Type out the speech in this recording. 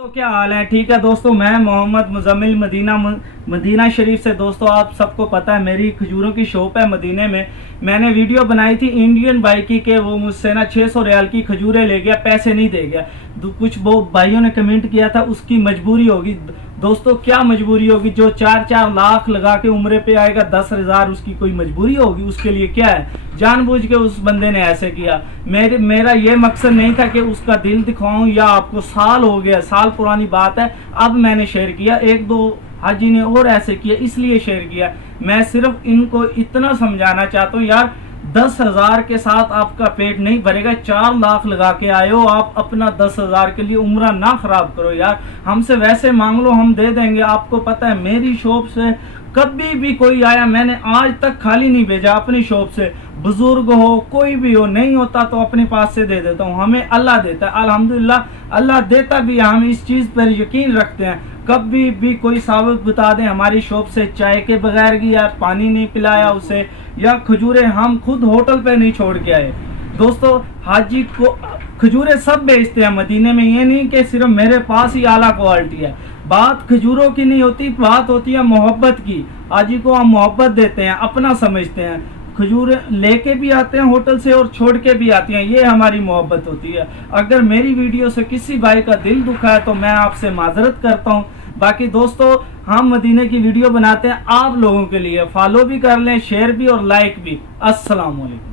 तो क्या हाल है? ठीक है दोस्तों, मैं मोहम्मद मुजम्मिल मदीना शरीफ से। दोस्तों आप सबको पता है मेरी खजूरों की शॉप है मदीने में। मैंने वीडियो बनाई थी इंडियन भाई की कि वो मुझसे ना 600 रियाल की खजूरें ले गया, पैसे नहीं दे गया। कुछ वो भाइयों ने कमेंट किया था उसकी मजबूरी होगी। दोस्तों क्या मजबूरी होगी? जो 4-4 लाख लगा के उम्रे पे आएगा, 10,000 उसकी कोई मजबूरी होगी? उसके लिए क्या है? जानबूझ के उस बंदे ने ऐसे किया। मेरा ये मकसद नहीं था कि उसका दिल दिखाऊं या आपको साल हो गया, साल पुरानी बात है, अब मैंने शेयर किया। 1-2 हाजी ने और ऐसे किया इसलिए शेयर किया। मैं सिर्फ इनको इतना समझाना चाहता हूँ यार, 10,000 के साथ आपका पेट नहीं भरेगा। 4 लाख लगा के आए हो आप, अपना 10,000 के लिए उम्रा ना खराब करो यार। हमसे वैसे मांग लो, हम दे देंगे। आपको पता है मेरी शॉप से कभी भी कोई आया, मैंने आज तक खाली नहीं भेजा अपनी शॉप से। बुजुर्ग हो कोई भी हो, नहीं होता तो अपने पास से दे देता हूँ। हमें अल्लाह देता है, अल्हम्दुलिल्लाह अल्लाह देता भी है। हम इस चीज़ पर यकीन रखते हैं। कभी भी कोई साबित बता दें हमारी शॉप से चाय के बगैर की यार पानी नहीं पिलाया उसे, या खजूरें हम खुद होटल पे नहीं छोड़ के आए। दोस्तों हाजी को खजूरें सब बेचते हैं मदीने में, ये नहीं कि सिर्फ मेरे पास ही आला क्वालिटी है। बात खजूरों की नहीं होती, बात होती है मोहब्बत की। हाजी को हम मोहब्बत देते हैं, अपना समझते हैं। खजूर लेके भी आते हैं होटल से और छोड़ के भी आती हैं, ये हमारी मोहब्बत होती है। अगर मेरी वीडियो से किसी भाई का दिल दुखा है तो मैं आपसे माजरत करता हूँ। बाकी दोस्तों हम मदीने की वीडियो बनाते हैं आप लोगों के लिए, फॉलो भी कर लें, शेयर भी और लाइक भी। अस्सलाम वालेकुम।